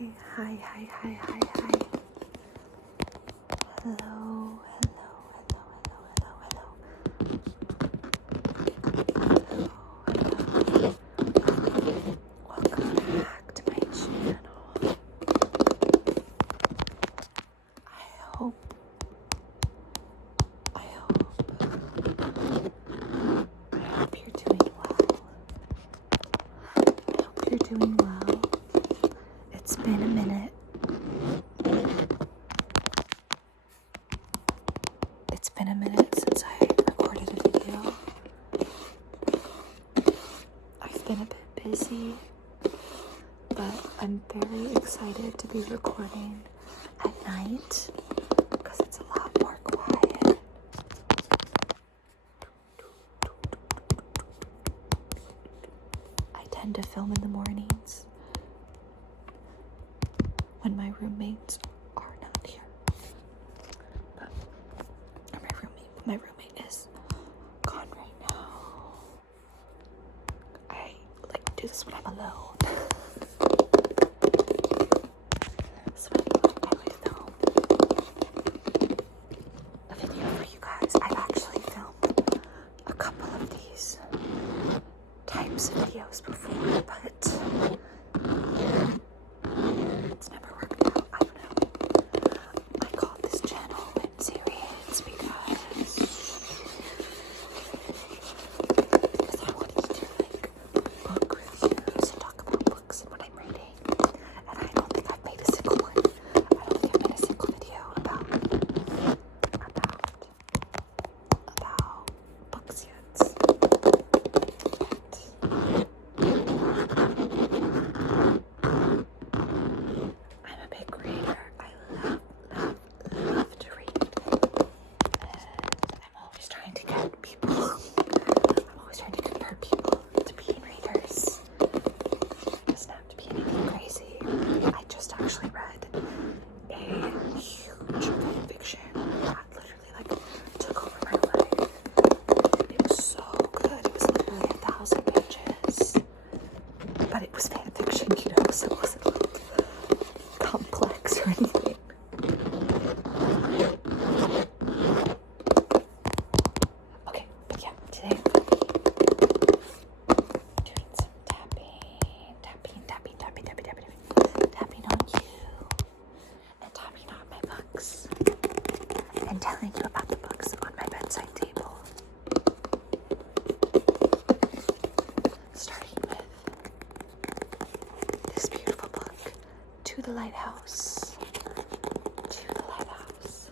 Okay, hi. Hello. Welcome back to my channel. I hope you're doing well. It's been a minute. It's been a minute since I recorded a video. I've been a bit busy, but I'm very excited to be recording at night because it's a lot more quiet. I tend to film in the mornings when my roommates are not here. But my roommate is gone right now. I like to do this when I'm alone. So I would film a video for you guys. I've actually filmed a couple of these types of videos before, but it's never worked out. I don't know. I called this channel Series because I wanted to do like book reviews and talk about books and what I'm reading. And I don't think I've made a single one. I don't think I've made a single video about books yet. I'm a big reader. I love to read. And I'm always trying to get people, I'm always trying to convert people to being readers. It doesn't have to be anything crazy. I just actually read a huge fan fiction that literally like took over my life. It was so good. It was literally 1,000 pages. But it was fan fiction, you know, so it wasn't like complex or anything. Okay, but yeah, today I'm going to be doing some tapping on you, and tapping on my books, and telling you about the books on my bedside table. Starting with this beautiful book, To the Lighthouse. To the Lighthouse.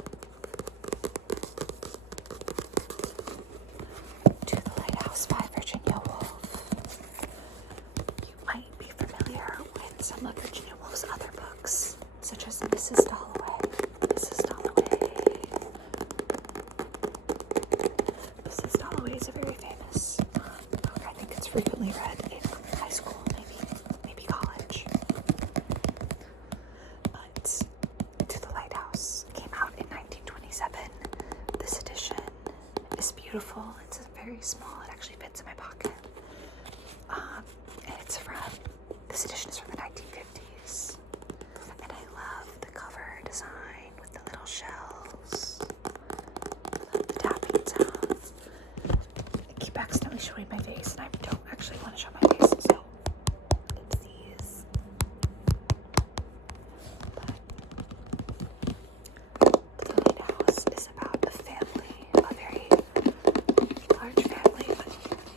To the Lighthouse by Virginia Wolff. You might be familiar with some of Virginia Woolf's other books, such as Mrs. Dalloway. Mrs. Dalloway is a very famous book. I think it's frequently read in high school, maybe college. But To the Lighthouse came out in 1927. This edition is beautiful. It's very small. It actually fits in my pocket. And this edition is from the 1950s. And I love the cover design with the little shells. I love the tapping sounds. I keep accidentally showing my face, and I don't actually want to show my face, so oopsies. But The Lighthouse is about a family, a very large family,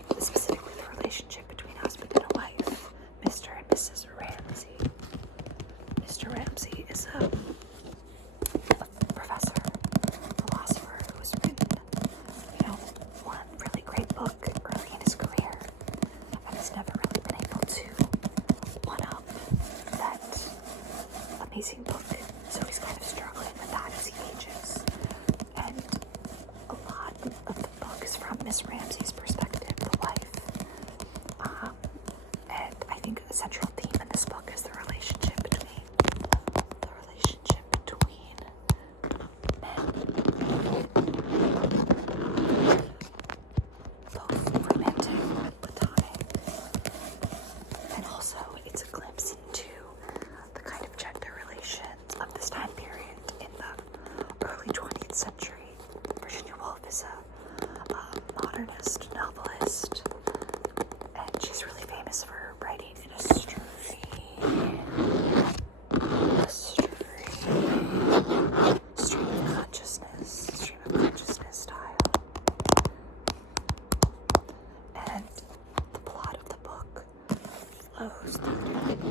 but specifically the relationship between husband and a wife, Mr. and Mrs. Ramsey. Mr. Ramsey is a professor, philosopher who's written, one really great book early in his career, and has never really been able to one-up that amazing book. So he's kind of struggling with that as he ages. And a lot of the book is from Miss Ramsey's perspective, the wife. And I think a central theme in this book is the relationship between men, both romantic and platonic. And also it's a glimpse into the kind of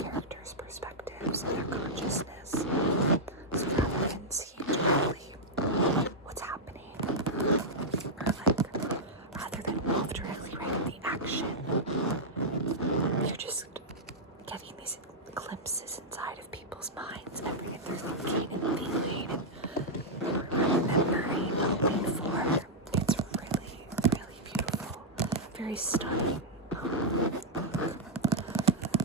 characters' perspectives and their consciousness. So rather than seeing directly what's happening, or like rather than Wolff directly writing the action, you're just getting these glimpses inside of people's minds. Everything they're thinking and feeling and remembering, hoping for. It's really, really beautiful. Very stunning.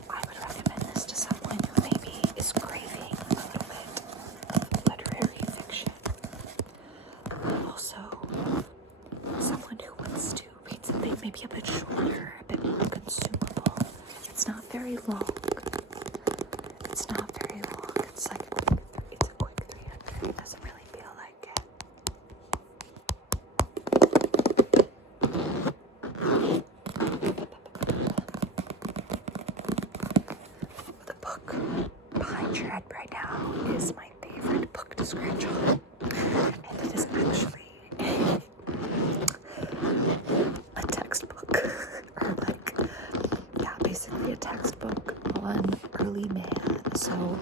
I would recommend this to someone who maybe is craving a little bit of literary fiction. Also, someone who wants to read something maybe a bit shorter, a bit more consumable. It's not very long. It's not very long. It's like it's a quick 300. It doesn't really feel like it. The book behind your head right now is my favorite book to scratch on. And it is actually a textbook. Or like, yeah, basically a textbook on early man. So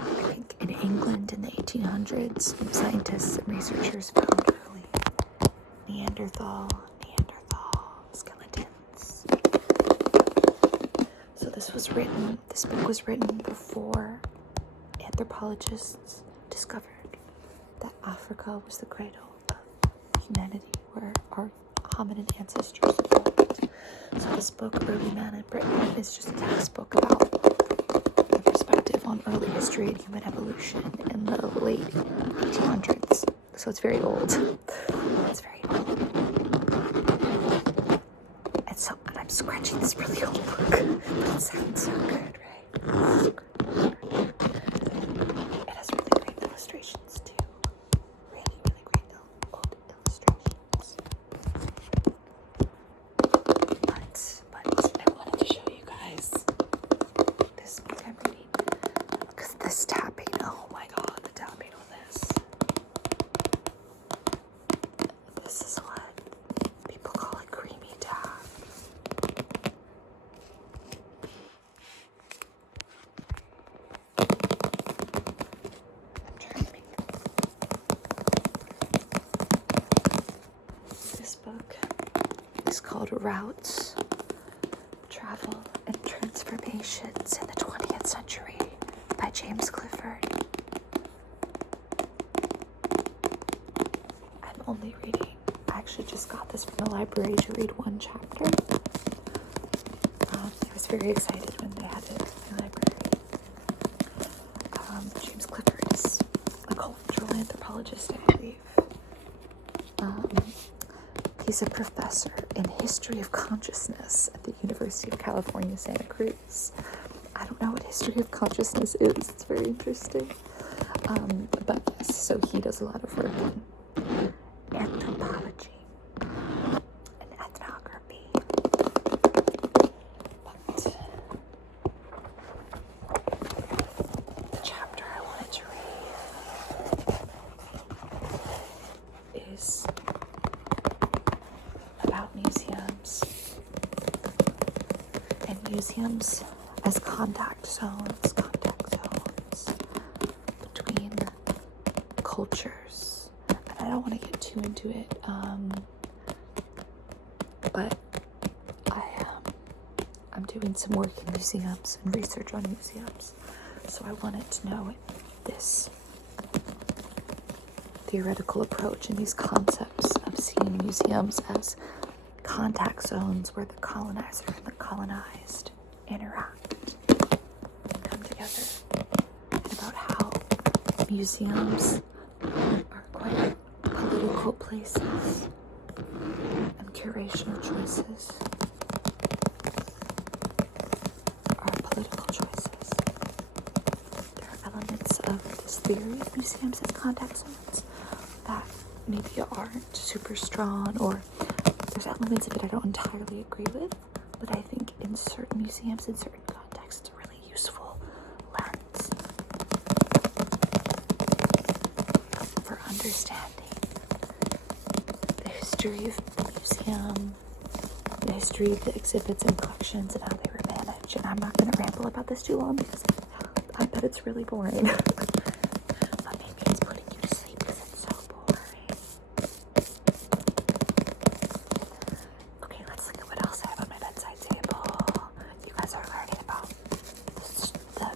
I think in England in the 1800s, scientists and researchers found early Neanderthal skeletons. So this book was written before anthropologists discovered that Africa was the cradle of humanity, where our hominid ancestors lived. So this book, Early Man in Britain, is just a textbook about the perspective on early history and human evolution in the late 1800s. So it's very old. It's very old. And I'm scratching this really old book, but it sounds so good, right? It has really great illustrations too. Really, really great old illustrations. But I wanted to show you guys this book I'm reading, because this tapping, oh my god, the tapping on this. This is what people call a creamy tap. I'm trying to make this book is called Routes, Travel and Transformations in the 20th Century by James Clifford. I'm only reading, I actually just got this from the library to read one chapter. I was very excited when they had it in the library. James Clifford is a cultural anthropologist, I believe. He's a professor in history of consciousness at the University of California, Santa Cruz. I don't know what history of consciousness is. It's very interesting. But yes, so he does a lot of work in anthropology and ethnography. But the chapter I wanted to read is about museums, and museums as contact zones between cultures. And I don't want to get too into it, but I'm doing some work in museums and research on museums, so I wanted to know this theoretical approach and these concepts of seeing museums as contact zones where the colonizer and the colonized interact and come together, and about how museums are quite political places and curational choices are political choices. There are elements of this theory of museums as contact zones that maybe aren't super strong, or there's elements of it I don't entirely agree with, but I think in certain museums, in certain contexts, it's a really useful lens for understanding the history of the museum, the history of the exhibits and collections, and how they were page, and I'm not going to ramble about this too long because I bet it's really boring. But maybe it's putting you to sleep because it's so boring. Okay, let's look at what else I have on my bedside table. You guys are learning about the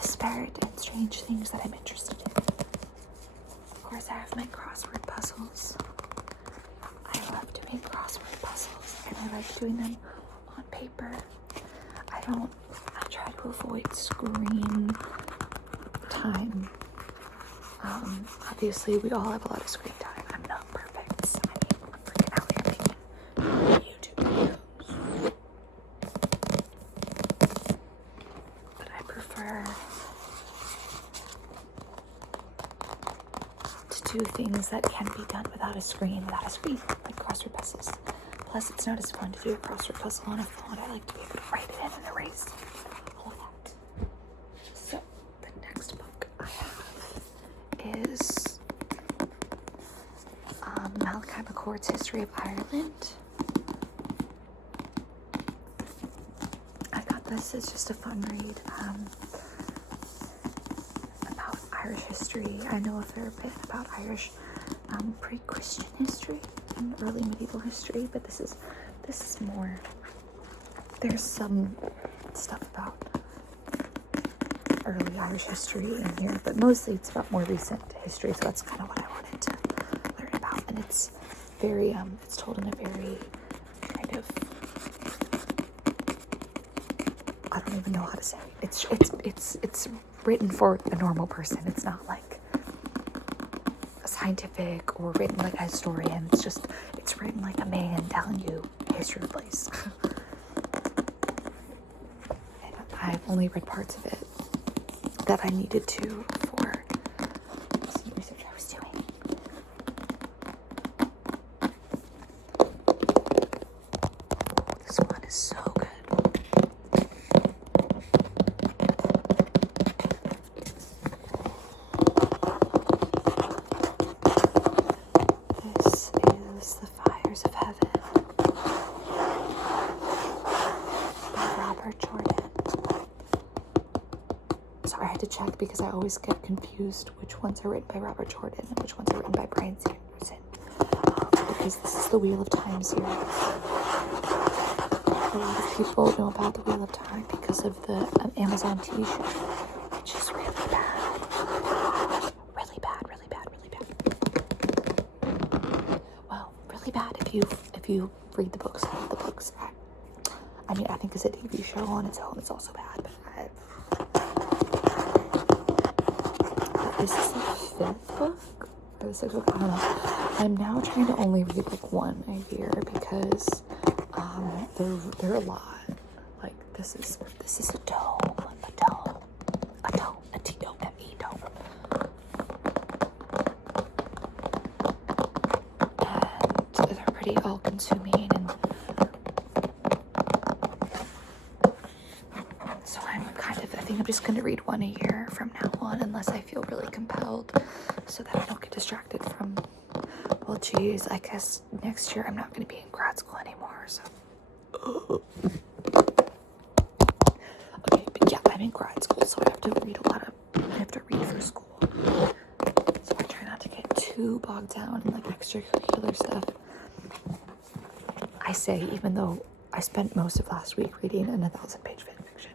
disparate and strange things that I'm interested in. Of course, I have my crossword puzzles. I love doing crossword puzzles, and I like doing them on paper. I try to avoid screen time. Obviously, we all have a lot of screen time. I'm not perfect. So I'm freaking out here making YouTube videos. But I prefer to do things that can be done without a screen, like crossword puzzles. Plus, it's not as fun to do a crossword puzzle on a phone. I like to be able to write it in and erase all of that. So, the next book I have is Malachi McCord's History of Ireland. I thought this is just a fun read about Irish history. I know a fair bit about Irish pre-Christian history and early medieval history, but this is more. There's some stuff about early Irish history in here, but mostly it's about more recent history, so that's kind of what I wanted to learn about. And it's very it's told in a very kind of, I don't even know how to say it. It's written for a normal person. It's not like scientific or written like a historian. It's written like a man telling you the history of the place. And I've only read parts of it that I needed to for some research I was doing. This one is so good. Sorry, I had to check because I always get confused which ones are written by Robert Jordan and which ones are written by Brian Sanderson. Because this is the Wheel of Time series. A lot of people know about the Wheel of Time because of the Amazon TV show, which is really bad. Really bad, really bad, really bad. Well, really bad if you read the books. I read the books. I mean, I think it's a TV show on its own. It's also bad, but this is the 5th book, or the 6th book, I don't know. I'm now trying to only read like one a year because they're a lot. Like this is a tome, a T-O-M-E tome. And they're pretty all-consuming, and so I think I'm just going to read one a year from now on, unless I feel really compelled, so that I don't get distracted from, well, geez, I guess next year I'm not going to be in grad school anymore, so. Okay, but yeah, I'm in grad school, so I have to read for school. So I try not to get too bogged down in like extracurricular stuff. I say, even though I spent most of last week reading an 1,000-page fan fiction.